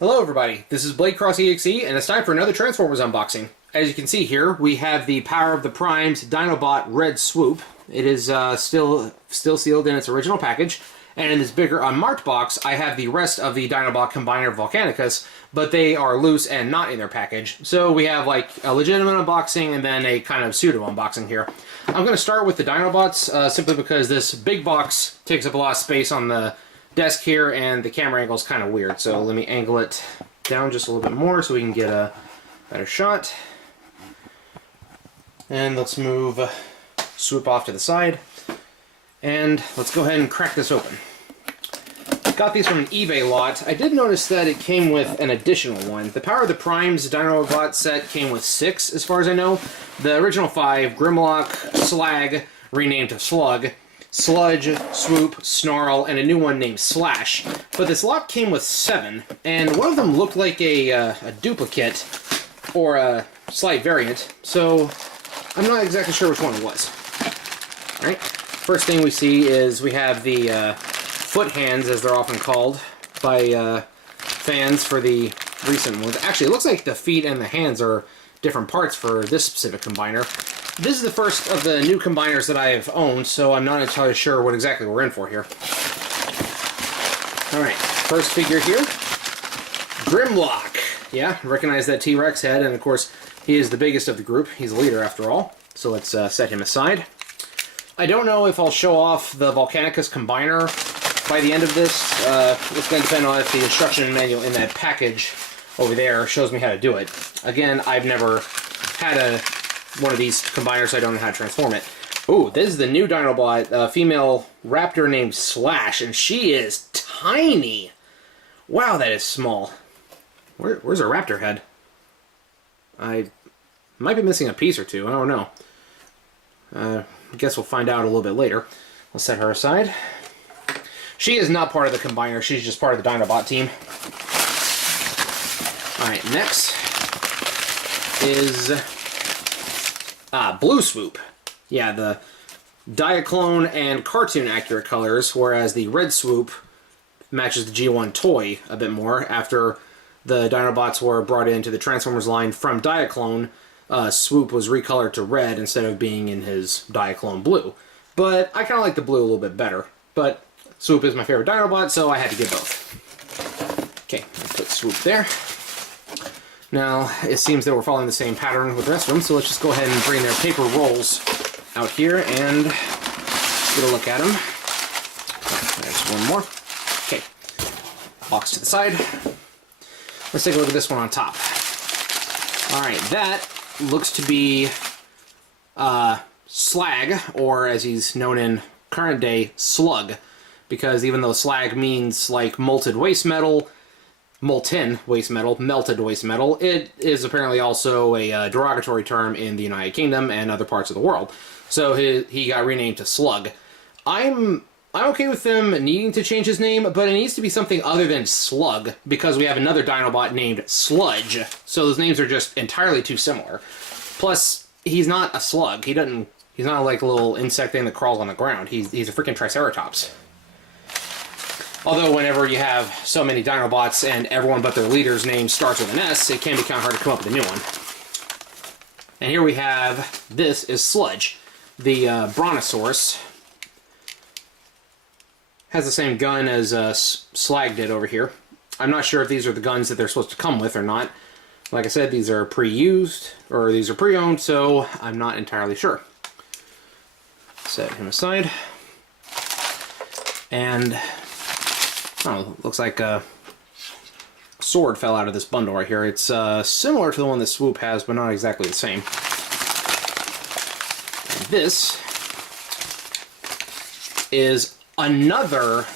Hello everybody, this is Blade Cross EXE, and it's time for another Transformers unboxing. As you can see here, we have the Power of the Primes Dinobot Red Swoop. It is still sealed in its original package, and in this bigger unmarked box, I have the rest of the Dinobot Combiner Volcanicus, but they are loose and not in their package. So we have like a legitimate unboxing and then a kind of pseudo unboxing here. I'm going to start with the Dinobots, simply because this big box takes up a lot of space on the desk here, and the camera angle is kind of weird, so let me angle it down just a little bit more so we can get a better shot. And let's move Swoop off to the side, and let's go ahead and crack this open. Got these from an eBay lot. I did notice that it came with an additional one. The Power of the Primes Dinobot set came with 6, as far as I know. The original 5, Grimlock, Slag, renamed to Slug, Sludge, Swoop, Snarl, and a new one named Slash. But this lot came with 7, and one of them looked like a duplicate, or a slight variant, so I'm not exactly sure which one it was. Alright, first thing we see is we have the foot hands, as they're often called by fans for the recent ones. Actually, it looks like the feet and the hands are different parts for this specific combiner. This is the first of the new combiners that I have owned, so I'm not entirely sure what exactly we're in for here. Alright, first figure here, Grimlock. Yeah, recognize that T-Rex head, and of course, he is the biggest of the group. He's the leader after all, so let's set him aside. I don't know if I'll show off the Volcanicus combiner by the end of this. It's going to depend on if the instruction manual in that package over there shows me how to do it. Again, I've never had one of these combiners, so I don't know how to transform it. Ooh, this is the new Dinobot, a female raptor named Slash, and she is tiny. Wow, that is small. Where's her raptor head? I might be missing a piece or two, I don't know. I guess we'll find out a little bit later. Let's set her aside. She is not part of the combiner, she's just part of the Dinobot team. Alright, next is Blue Swoop. Yeah, the Diaclone and cartoon accurate colors, whereas the Red Swoop matches the G1 toy a bit more. After the Dinobots were brought into the Transformers line from Diaclone, Swoop was recolored to red instead of being in his Diaclone blue. But I kind of like the blue a little bit better. But Swoop is my favorite Dinobot, so I had to get both. Okay, I'll put Swoop there. Now, it seems that we're following the same pattern with the rest of them, so let's just go ahead and bring their paper rolls out here and get a look at them. There's one more. Okay, box to the side. Let's take a look at this one on top. Alright, that looks to be Slag, or as he's known in current day, Slug, because even though Slag means like molten waste metal, melted waste metal, it is apparently also a derogatory term in the United Kingdom and other parts of the world. So he got renamed to Slug. I'm okay with them needing to change his name, but it needs to be something other than Slug, because we have another Dinobot named Sludge. So those names are just entirely too similar. Plus, he's not a slug. He's not like a little insect thing that crawls on the ground. He's a freaking Triceratops. Although whenever you have so many Dinobots and everyone but their leader's name starts with an S, it can be kind of hard to come up with a new one. And here we have, this is Sludge. The Brontosaurus has the same gun as Slag did over here. I'm not sure if these are the guns that they're supposed to come with or not. Like I said, these are pre-used, or these are pre-owned, so I'm not entirely sure. Set him aside. And oh, looks like a sword fell out of this bundle right here. It's similar to the one that Swoop has, but not exactly the same. And this is another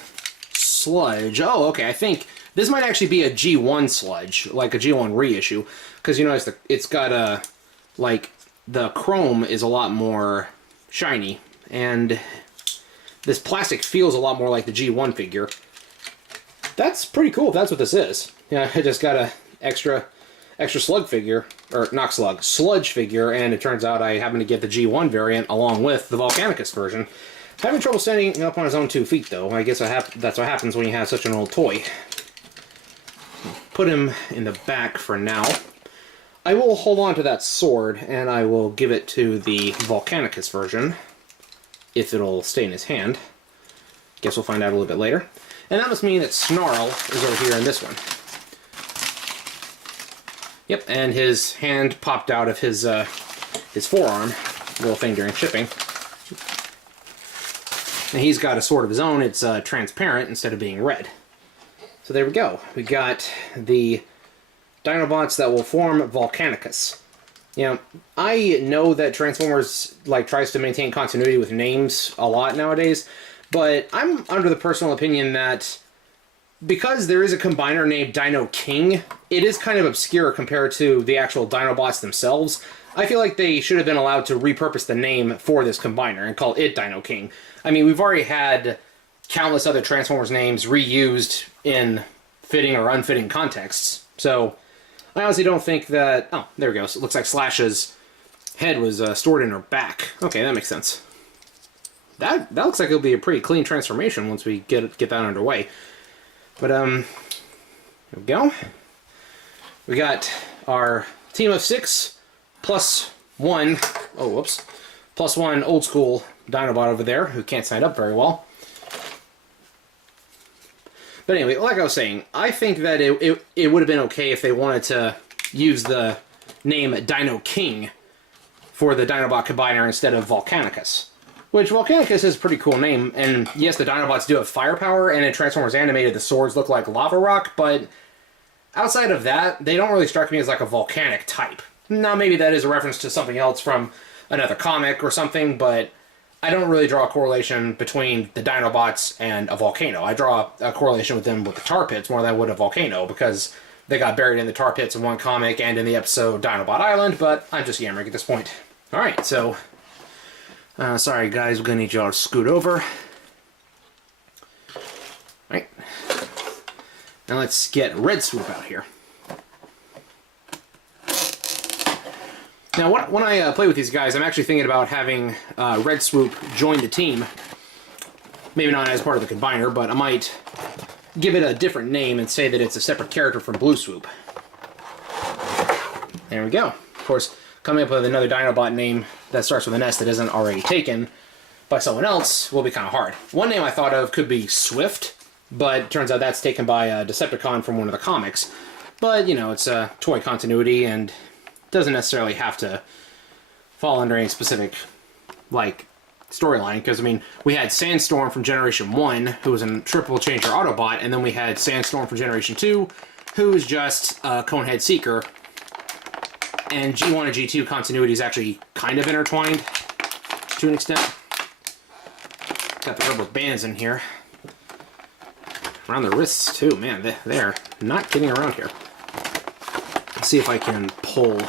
Sludge. Oh, okay, I think this might actually be a G1 Sludge, like a G1 reissue, because you notice it's got like, the chrome is a lot more shiny, and this plastic feels a lot more like the G1 figure. That's pretty cool if that's what this is. Yeah, I just got a extra slug figure, or not slug, sludge figure, and it turns out I happen to get the G1 variant along with the Volcanicus version. Having trouble standing up on his own 2 feet, though. I guess that's what happens when you have such an old toy. put him in the back for now. I will hold on to that sword, and I will give it to the Volcanicus version, if it'll stay in his hand. Guess we'll find out a little bit later. And that must mean that Snarl is over here in this one. Yep, and his hand popped out of his forearm, little thing during shipping. And he's got a sword of his own. It's transparent instead of being red. So there we go. We got the Dinobots that will form Volcanicus. You know, I know that Transformers tries to maintain continuity with names a lot nowadays, but I'm under the personal opinion that because there is a combiner named Dino King, it is kind of obscure compared to the actual Dinobots themselves. I feel like they should have been allowed to repurpose the name for this combiner and call it Dino King. I mean, we've already had countless other Transformers names reused in fitting or unfitting contexts, so I honestly don't think that... Oh, there we go. So it looks like Slash's head was stored in her back. Okay, that makes sense. That looks like it'll be a pretty clean transformation once we get that underway. But, here we go. We got our team of 6 plus 1... Oh, whoops. Plus 1 old school Dinobot over there who can't stand up very well. But anyway, like I was saying, I think that it would have been okay if they wanted to use the name Dino King for the Dinobot combiner instead of Volcanicus. Which, Volcanicus is a pretty cool name, and yes, the Dinobots do have firepower, and in Transformers Animated, the swords look like lava rock, but outside of that, they don't really strike me as like a volcanic type. Now, maybe that is a reference to something else from another comic or something, but I don't really draw a correlation between the Dinobots and a volcano. I draw a correlation with them with the tar pits more than I would a volcano, because they got buried in the tar pits in one comic and in the episode Dinobot Island, but I'm just yammering at this point. Alright, so... sorry guys, we're gonna need y'all to scoot over. Alright. Now let's get Red Swoop out here. Now, when I play with these guys, I'm actually thinking about having Red Swoop join the team. Maybe not as part of the combiner, but I might give it a different name and say that it's a separate character from Blue Swoop. There we go. Of course, coming up with another Dinobot name that starts with an S that isn't already taken by someone else will be kind of hard. One name I thought of could be Swift, but it turns out that's taken by a Decepticon from one of the comics. But, you know, it's a toy continuity and doesn't necessarily have to fall under any specific, like, storyline, because, I mean, we had Sandstorm from Generation 1, who was a triple changer Autobot, and then we had Sandstorm from Generation 2, who is just a Conehead Seeker, and G1 and G2 continuity is actually kind of intertwined, to an extent. Got the rubber bands in here. Around the wrists, too. Man, they're not kidding around here. Let's see if I can pull...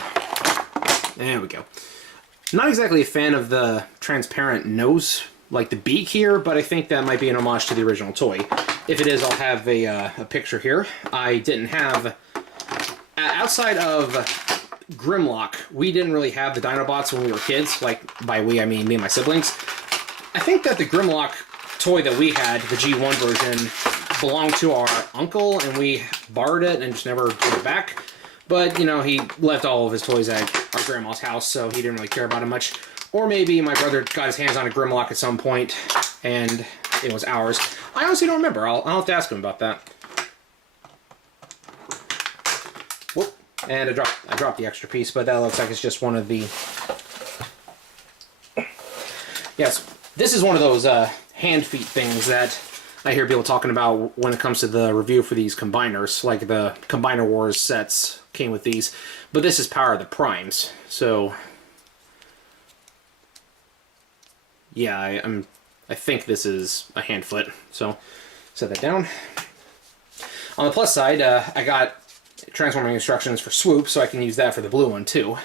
There we go. Not exactly a fan of the transparent nose, like the beak here, but I think that might be an homage to the original toy. If it is, I'll have a picture here. I didn't have... outside of Grimlock, we didn't really have the Dinobots when we were kids. Like, by we, I mean me and my siblings. I think that the Grimlock toy that we had, the G1 version, belonged to our uncle, and we borrowed it and just never gave it back. But, you know, he left all of his toys at our grandma's house, so he didn't really care about it much. Or maybe my brother got his hands on a Grimlock at some point, and it was ours. I honestly don't remember. I'll have to ask him about that. Whoop. And I dropped the extra piece, but that looks like it's just one of the... Yes, this is one of those hand-feet things that I hear people talking about when it comes to the review for these combiners, like the Combiner Wars sets came with these. But this is Power of the Primes, so yeah, I think this is a hand foot. So set that down. On the plus side, I got transforming instructions for Swoop, so I can use that for the blue one too.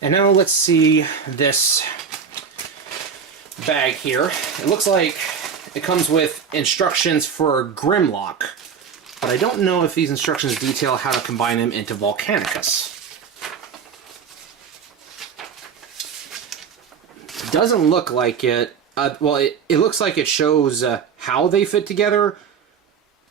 And now let's see this bag here. It looks like it comes with instructions for Grimlock, but I don't know if these instructions detail how to combine them into Volcanicus. It doesn't look like it. Well, it looks like it shows how they fit together,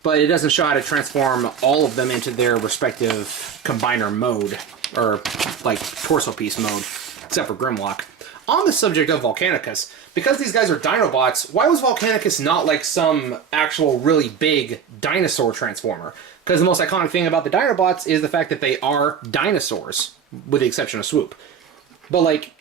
but it doesn't show how to transform all of them into their respective combiner mode, or like torso piece mode, except for Grimlock. On the subject of Volcanicus, because these guys are Dinobots, why was Volcanicus not like some actual really big dinosaur transformer? Because the most iconic thing about the Dinobots is the fact that they are dinosaurs, with the exception of Swoop. But like,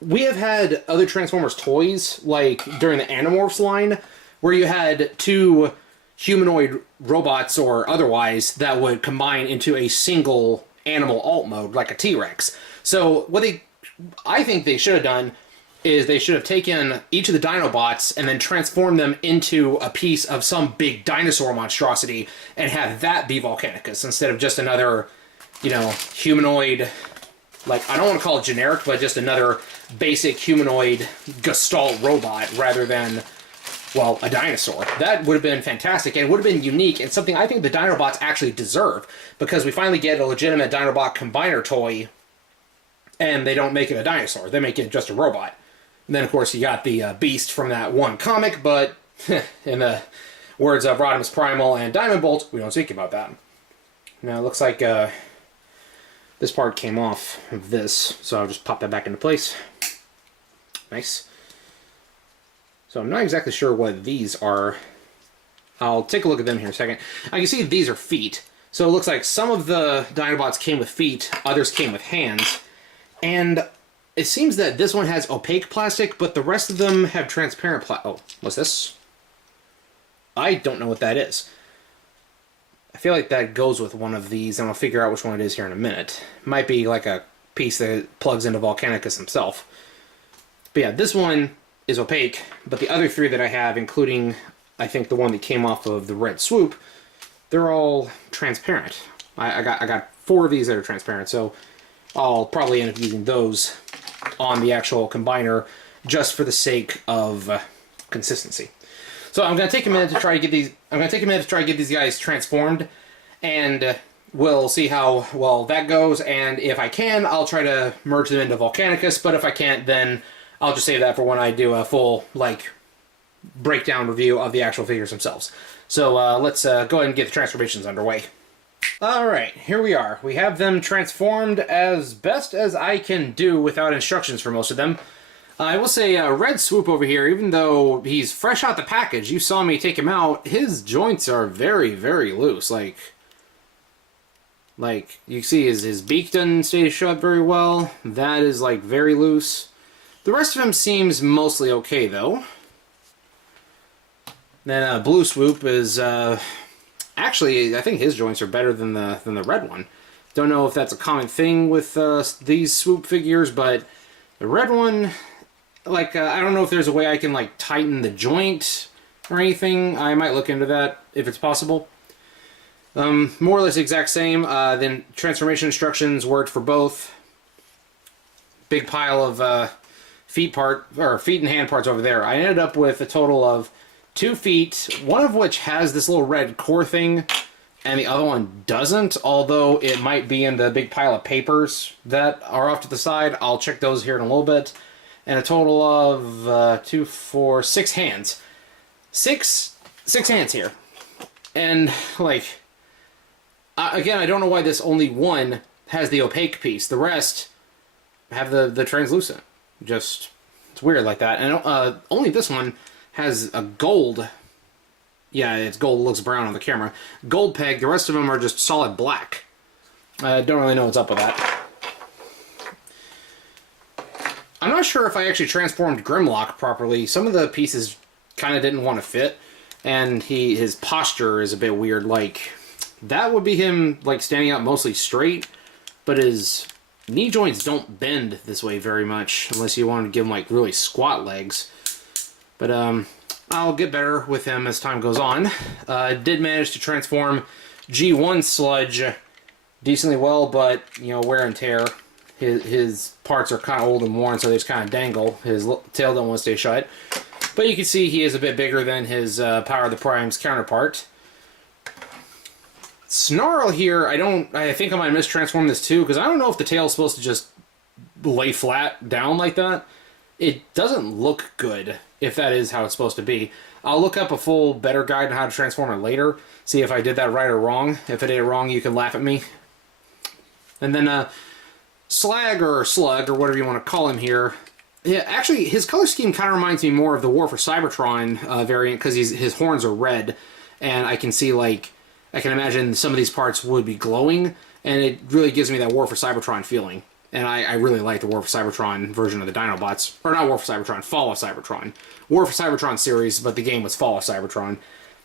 we have had other Transformers toys, like during the Animorphs line, where you had two humanoid robots or otherwise that would combine into a single animal alt mode, like a T-Rex. So what I think they should have done is they should have taken each of the Dinobots and then transformed them into a piece of some big dinosaur monstrosity and have that be Volcanicus instead of just another, you know, humanoid, like, I don't want to call it generic, but just another basic humanoid Gestalt robot rather than, well, a dinosaur. That would have been fantastic and would have been unique and something I think the Dinobots actually deserve, because we finally get a legitimate Dinobot combiner toy and they don't make it a dinosaur. They make it just a robot. And then, of course, you got the Beast from that one comic, but in the words of Rodimus Primal and Diamond Bolt, we don't speak about that. Now, it looks like this part came off of this, so I'll just pop that back into place. Nice. So I'm not exactly sure what these are. I'll take a look at them here in a second. I can see these are feet. So it looks like some of the Dinobots came with feet, others came with hands. And it seems that this one has opaque plastic, but the rest of them have transparent plastic. Oh, what's this? I don't know what that is. I feel like that goes with one of these, and I'll figure out which one it is here in a minute. Might be like a piece that plugs into Volcanicus himself. But yeah, this one is opaque, but the other three that I have, including, I think, the one that came off of the Red Swoop, they're all transparent. I got 4 of these that are transparent, so I'll probably end up using those on the actual combiner just for the sake of consistency. So I'm going to take a minute to try to get these. I'm going to take a minute to try to get these guys transformed, and we'll see how well that goes. And if I can, I'll try to merge them into Volcanicus. But if I can't, then I'll just save that for when I do a full breakdown review of the actual figures themselves. So let's go ahead and get the transformations underway. Alright, here we are. We have them transformed as best as I can do without instructions for most of them. I will say, Red Swoop over here, even though he's fresh out the package, you saw me take him out, his joints are very, very loose. Like you see his beak doesn't stay shut very well. That is, very loose. The rest of him seems mostly okay, though. Then Blue Swoop is, actually, I think his joints are better than the red one. Don't know if that's a common thing with these Swoop figures, but the red one, I don't know if there's a way I can tighten the joint or anything. I might look into that if it's possible. More or less the exact same. Then transformation instructions worked for both. Big pile of feet and hand parts over there. I ended up with a total of 2 feet, one of which has this little red core thing, and the other one doesn't, although it might be in the big pile of papers that are off to the side. I'll check those here in a little bit. And a total of 2, 4, 6 hands. Six hands here. And, again, I don't know why this only one has the opaque piece. The rest have the translucent. Just, it's weird like that. And only this one has a gold, yeah, it's gold, it looks brown on the camera, gold peg. The rest of them are just solid black. I don't really know what's up with that. I'm not sure if I actually transformed Grimlock properly. Some of the pieces kind of didn't want to fit, and his posture is a bit weird. That would be him, standing out mostly straight, but his knee joints don't bend this way very much, unless you want to give him, really squat legs. But I'll get better with him as time goes on. I did manage to transform G1 Sludge decently well, but, wear and tear. His parts are kind of old and worn, so they just kind of dangle. His tail don't want to stay shut. But you can see he is a bit bigger than his Power of the Primes counterpart. Snarl here, I think I might mistransform this too, because I don't know if the tail is supposed to just lay flat down like that. It doesn't look good, if that is how it's supposed to be. I'll look up a full, better guide on how to transform it later, see if I did that right or wrong. If I did it wrong, you can laugh at me. And then Slag, or Slug, or whatever you want to call him here, yeah, actually, his color scheme kind of reminds me more of the War for Cybertron variant, because his horns are red, and I can see, like, I can imagine some of these parts would be glowing, and it really gives me that War for Cybertron feeling. And I really like the War for Cybertron version of the Dinobots. Or not War for Cybertron, Fall of Cybertron. War for Cybertron series, but the game was Fall of Cybertron.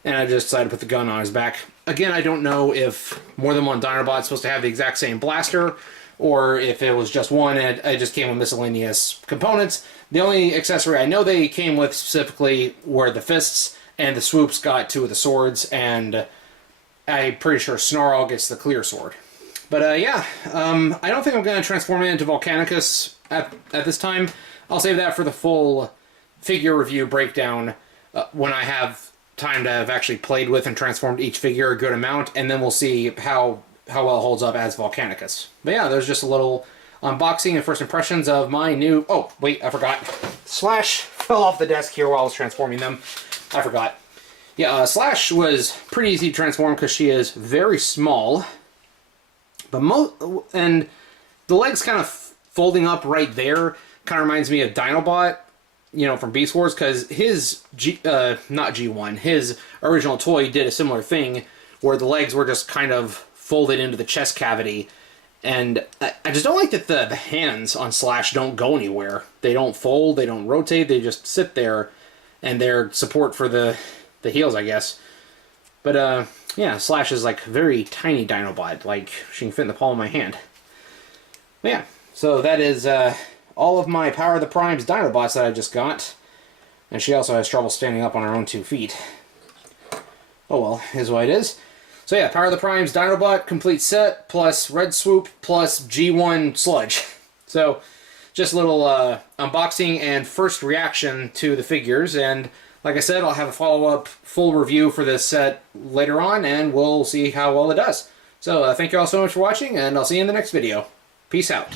And I just decided to put the gun on his back. Again, I don't know if more than one Dinobot is supposed to have the exact same blaster, or if it was just one and it just came with miscellaneous components. The only accessory I know they came with specifically were the fists, and the swoops got 2 of the swords, and I'm pretty sure Snarl gets the clear sword. But yeah, I don't think I'm going to transform it into Volcanicus at this time. I'll save that for the full figure review breakdown when I have time to have actually played with and transformed each figure a good amount, and then we'll see how well it holds up as Volcanicus. But yeah, there's just a little unboxing and first impressions of my new... Oh, wait, I forgot. Slash fell off the desk here while I was transforming them. I forgot. Yeah, Slash was pretty easy to transform because she is very small. But and the legs kind of folding up right there kind of reminds me of Dinobot, you know, from Beast Wars, because his not G1, his original toy did a similar thing where the legs were just kind of folded into the chest cavity, and I just don't like that the hands on Slash don't go anywhere. They don't fold, they don't rotate, they just sit there, and they're support for the heels, I guess. But yeah, Slash is like a very tiny Dinobot, like she can fit in the palm of my hand. But yeah, so that is all of my Power of the Primes Dinobots that I just got. And she also has trouble standing up on her own 2 feet. Oh well, is what it is. So yeah, Power of the Primes Dinobot complete set, plus Red Swoop, plus G1 Sludge. So just a little unboxing and first reaction to the figures, and like I said, I'll have a follow-up full review for this set later on, and we'll see how well it does. So thank you all so much for watching, and I'll see you in the next video. Peace out.